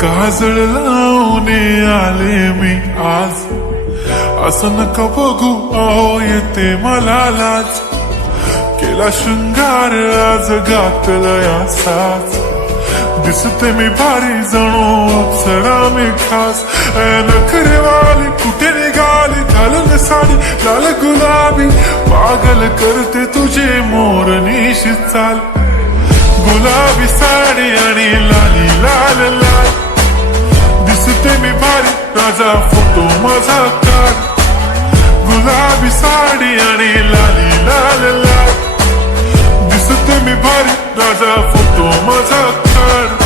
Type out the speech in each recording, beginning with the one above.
काजळ लावून आले मी आज, असं नका बघू अहो येते मला लाज, केला शृंगार आज घातलाय असाच, दिसते मी भारी जणू अप्सरा मी खास, नखरेवाली कुठे निघाली घालून साडी लाल गुलाबी, पागल करते तुझे मोरनीशी चाल, गुलाबी साडी आणि लाली लाल लाल, दिसते मी भारी राजा फोटो माझा काढ, गुलाबी साडी आणि लाली लाल लाल, दिसते मी भारी राजा फोटो माझा काढ.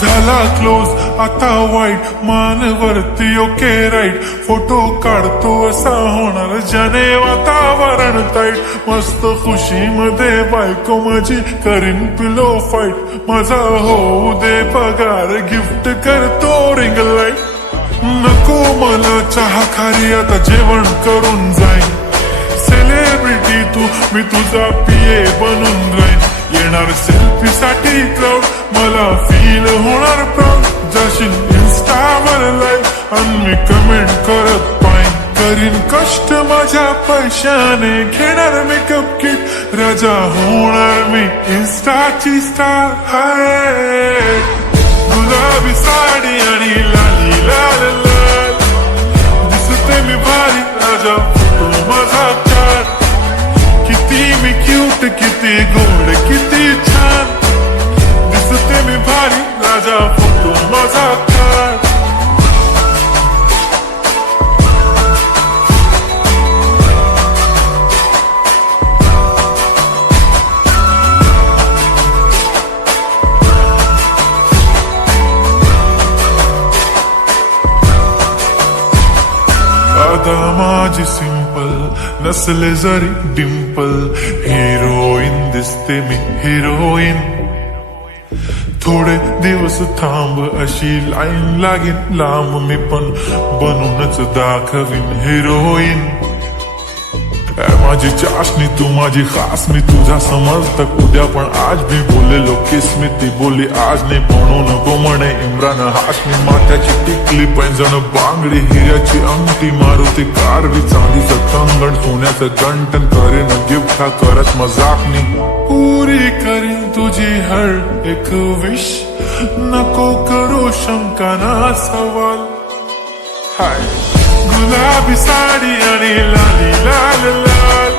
झाला क्लोज आता वाईट, मान वरती ओके राईट, फोटो काढतो असा होणार ज्याने वातावरण ताईट, मस्त खुशी मध्ये बायको माझी करीन पिलो फाईट, माझा होऊ दे पगार गिफ्ट करतो रिंग लाईट, नको मला चहा खारी आता जेवण करून जाईन, सेलिब्रिटी तू मी तुझा पिये बनून राहीन, येणार सेल्फी साठी क्राऊड मला फील होणार प्राऊड, जाशील इन्स्टावर लाईव्ह आणि मी कमेंट करत पाईन, करीन कष्ट माझ्या पैशाने घेणार मेकअप किट, राजा होणार मी इन्स्टाची स्टार. हाय गुलाबी साडी आणि लाली लाल लाल, दिसते मी भारी राजा फोटो माझा काढ, किती मी क्यूट किती गोड किती छान, दिसते मी भारी राजा फोटो माझा काढ. आता माझी सिंपल नसले जरी डिंपल, हिरोईन दिसते मी हिरोईन, थोडे दिवस थांब अशी लाईन लागेल लांब, मी पण बनूनच दाखवीन हिरोईन, माझी चाशनी तू माझी खास, मी तुझा समर्थक उद्या पण आज मी बोललेलो किस मी, ती बोलली आज नाही म्हणू नको म्हणे इम्रान हाशमी, माथ्याची टिकली पैंजण बांगडी हिऱ्याची अंगठी, मारुती कारवी चांदीचं कंगण सोन्याचं गंटन, करेन गिफ्ट हा करत मजाकनी, पुरी करीन तुझी हर एक विश, नको करू शंका ना सवाल. हाय गुलाबी साडी आणि लाली लाल लाल,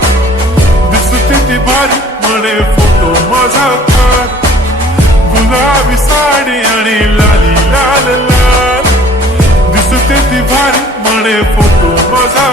दिसते ती भारी म्हणे फोटो माझा काढ, गुलाबी साडी आणि लाली लाल लाल, दिसते ती भारी म्हणे फोटो माझा